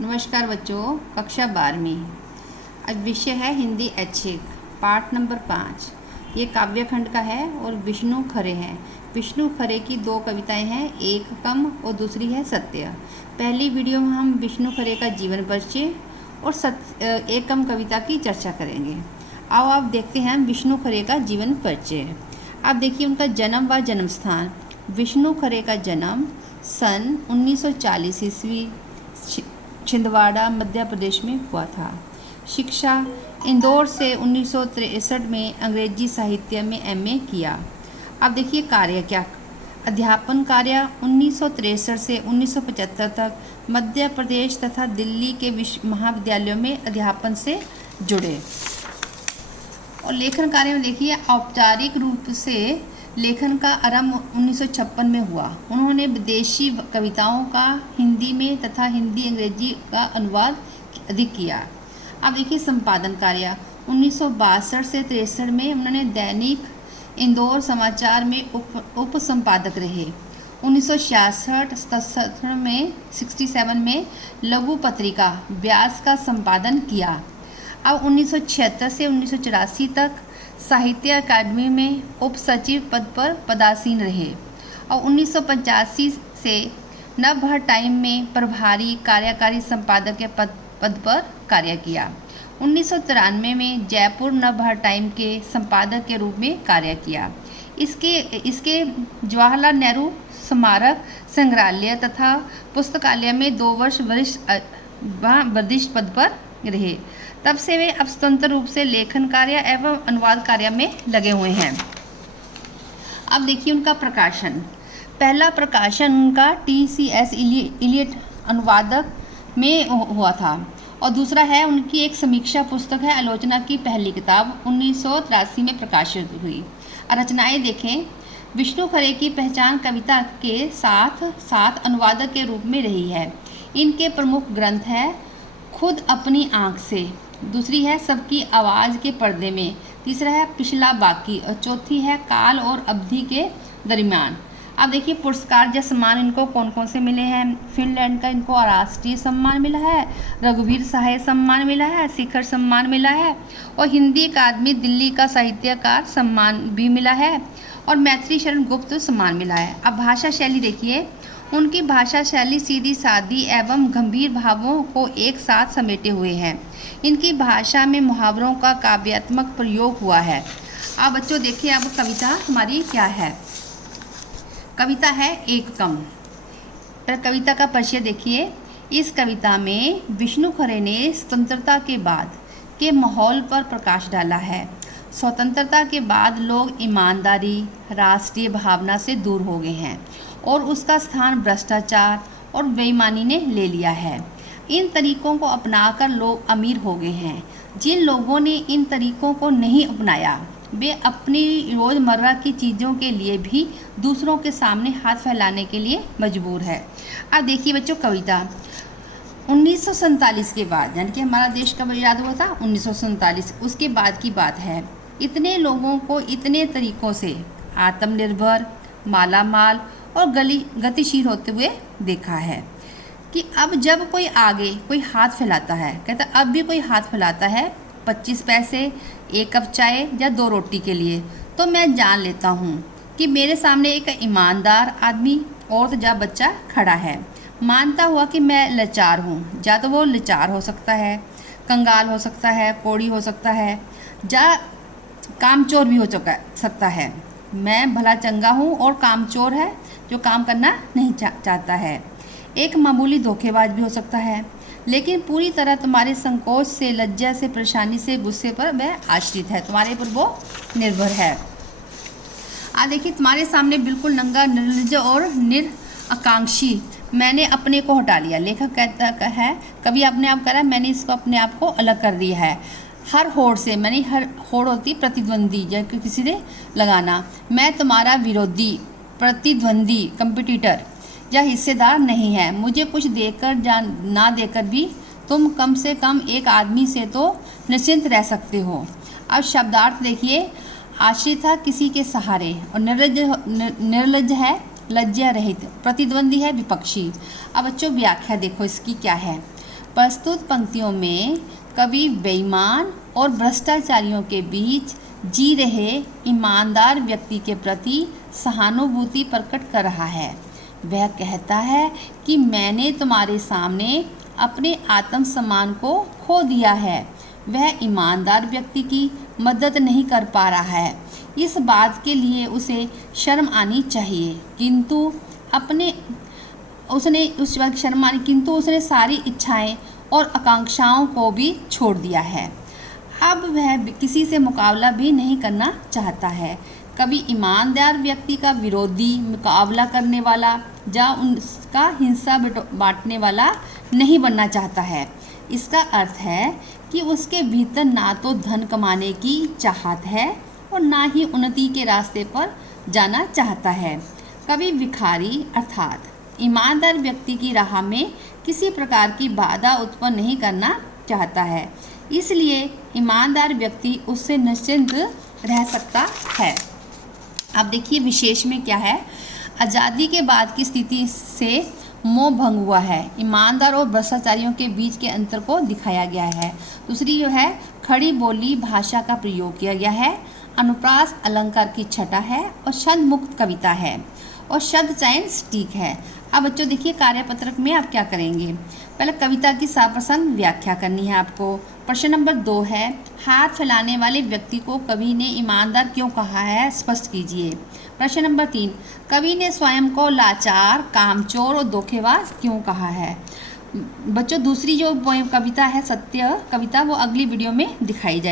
नमस्कार बच्चों, कक्षा 12वीं। आज विषय है हिंदी ऐच्छिक, पाठ नंबर 5। ये काव्यखंड का है और विष्णु खरे हैं। विष्णु खरे की 2 कविताएं हैं, एक कम और दूसरी है सत्य। पहली वीडियो में हम विष्णु खरे का जीवन परिचय और एक कम कविता की चर्चा करेंगे। आओ आप देखते हैं विष्णु खरे का जीवन परिचय। आप देखिए उनका जन्म व जन्म स्थान। विष्णु खरे का जन्म सन 1940 ईस्वी छिंदवाड़ा मध्य प्रदेश में हुआ था। शिक्षा इंदौर से 1963 में अंग्रेजी साहित्य में एमए किया। अब देखिए कार्य क्या। अध्यापन कार्य 1963 से 1975 तक मध्य प्रदेश तथा दिल्ली के महाविद्यालयों में अध्यापन से जुड़े। और लेखन कार्य में देखिए औपचारिक रूप से लेखन का आरंभ 1956 में हुआ। उन्होंने विदेशी कविताओं का हिंदी में तथा हिंदी अंग्रेजी का अनुवाद अधिक किया। अब देखिए संपादन कार्य 1962 से 63 में उन्होंने दैनिक इंदौर समाचार में उप संपादक रहे। 1966 में 67 में लघु पत्रिका व्यास का संपादन किया। अब 1976 से 1984 तक साहित्य अकादमी में उप सचिव पद पर पदासीन रहे और 1985 से नवभारत टाइम में प्रभारी कार्यकारी संपादक के पद पर कार्य किया। 1993 में जयपुर नवभारत टाइम के संपादक के रूप में कार्य किया। इसके जवाहरलाल नेहरू स्मारक संग्रहालय तथा पुस्तकालय में 2 वर्ष वरिष्ठ पद पर रहे। तब से वे अब स्वतंत्र रूप से लेखन कार्य एवं अनुवाद कार्य में लगे हुए हैं। अब देखिए उनका प्रकाशन। पहला प्रकाशन उनका TCS इलियट अनुवादक में हुआ था और दूसरा है उनकी एक समीक्षा पुस्तक है आलोचना की पहली किताब 1983 में प्रकाशित हुई। रचनाएं देखें। विष्णु खरे की पहचान कविता के साथ साथ अनुवादक के रूप में रही है। इनके प्रमुख ग्रंथ है खुद अपनी आँख से, दूसरी है सबकी आवाज़ के पर्दे में, तीसरा है पिछला बाकी और चौथी है काल और अवधि के दरमियान। अब देखिए पुरस्कार या सम्मान इनको कौन कौन से मिले हैं। फिनलैंड का इनको राष्ट्रीय सम्मान मिला है, रघुवीर सहाय सम्मान मिला है, शिखर सम्मान मिला है और हिंदी अकादमी दिल्ली का साहित्यकार सम्मान भी मिला है और मैत्री शरण गुप्त सम्मान मिला है। अब भाषा शैली देखिए। उनकी भाषा शैली सीधी सादी एवं गंभीर भावों को एक साथ समेटे हुए हैं। इनकी भाषा में मुहावरों का काव्यात्मक प्रयोग हुआ है। अब बच्चों देखिए अब कविता हमारी क्या है। कविता है एक कम। कविता का परिचय देखिए। इस कविता में विष्णु खरे ने स्वतंत्रता के बाद के माहौल पर प्रकाश डाला है। स्वतंत्रता के बाद लोग ईमानदारी, राष्ट्रीय भावना से दूर हो गए हैं और उसका स्थान भ्रष्टाचार और बेईमानी ने ले लिया है। इन तरीकों को अपनाकर लोग अमीर हो गए हैं। जिन लोगों ने इन तरीकों को नहीं अपनाया वे अपनी रोज़मर्रा की चीज़ों के लिए भी दूसरों के सामने हाथ फैलाने के लिए मजबूर है। अब देखिए बच्चों कविता 1947 के बाद, यानी कि हमारा देश कब आज़ाद हुआ था 1947, उसके बाद की बात है। इतने लोगों को इतने तरीक़ों से आत्मनिर्भर, मालामाल और गतिशील होते हुए देखा है कि अब जब कोई आगे कोई हाथ फैलाता है, कहता अब भी कोई हाथ फैलाता है 25 पैसे, 1 कप चाय या 2 रोटी के लिए, तो मैं जान लेता हूँ कि मेरे सामने एक ईमानदार आदमी औरत या बच्चा खड़ा है। मानता हुआ कि मैं लाचार हूँ, या तो वो लाचार हो सकता है, कंगाल हो सकता है, कोढ़ी हो सकता है, या कामचोर भी हो सकता है। मैं भला चंगा हूँ और कामचोर है जो काम करना नहीं चाहता है। एक मामूली धोखेबाज भी हो सकता है, लेकिन पूरी तरह तुम्हारे संकोच से, लज्जा से, परेशानी से, गुस्से पर वह आश्रित है, तुम्हारे पर वो निर्भर है। देखिए तुम्हारे सामने बिल्कुल नंगा, निर्लज्ज और निराकांक्षी मैंने अपने को हटा लिया। लेखक कहता है कभी अपने आप करा, मैंने इसको अपने आप को अलग कर दिया है। हर होड़ से, मैंने हर होड़ होती प्रतिद्वंदी या किसी से लगाना। मैं तुम्हारा विरोधी, प्रतिद्वंदी, कंपटीटर या हिस्सेदार नहीं है। मुझे कुछ देकर ना देकर भी तुम कम से कम एक आदमी से तो निश्चिंत रह सकते हो। अब शब्दार्थ देखिए। आश्रित था किसी के सहारे और निर्लज्ज है लज्जा रहित, प्रतिद्वंदी है विपक्षी। अब बच्चों व्याख्या देखो इसकी क्या है। प्रस्तुत पंक्तियों में कवि बेईमान और भ्रष्टाचारियों के बीच जी रहे ईमानदार व्यक्ति के प्रति सहानुभूति प्रकट कर रहा है। वह कहता है कि मैंने तुम्हारे सामने अपने आत्मसम्मान को खो दिया है। वह ईमानदार व्यक्ति की मदद नहीं कर पा रहा है। इस बात के लिए उसे शर्म आनी चाहिए, किंतु उसने सारी इच्छाएं और आकांक्षाओं को भी छोड़ दिया है। अब वह किसी से मुकाबला भी नहीं करना चाहता है। कभी ईमानदार व्यक्ति का विरोधी, मुकाबला करने वाला या उसका हिंसा बांटने वाला नहीं बनना चाहता है। इसका अर्थ है कि उसके भीतर ना तो धन कमाने की चाहत है और ना ही उन्नति के रास्ते पर जाना चाहता है। कभी भिखारी अर्थात ईमानदार व्यक्ति की राह में किसी प्रकार की बाधा उत्पन्न नहीं करना चाहता है, इसलिए ईमानदार व्यक्ति उससे निश्चिंत रह सकता है। अब देखिए विशेष में क्या है। आज़ादी के बाद की स्थिति से मोह भंग हुआ है। ईमानदार और भ्रष्टाचारियों के बीच के अंतर को दिखाया गया है। दूसरी जो है खड़ी बोली भाषा का प्रयोग किया गया है। अनुप्रास अलंकार की छटा है और शब्द मुक्त कविता है और शब्द चयन सटीक है। अब बच्चों देखिए कार्यपत्रक में आप क्या करेंगे। पहले कविता की सप्रसंग व्याख्या करनी है आपको। प्रश्न नंबर 2 है, हाथ फैलाने वाले व्यक्ति को कवि ने ईमानदार क्यों कहा है, स्पष्ट कीजिए। प्रश्न नंबर 3, कवि ने स्वयं को लाचार, कामचोर और धोखेबाज क्यों कहा है। बच्चों दूसरी जो कविता है सत्य कविता, वो अगली वीडियो में दिखाई जाए।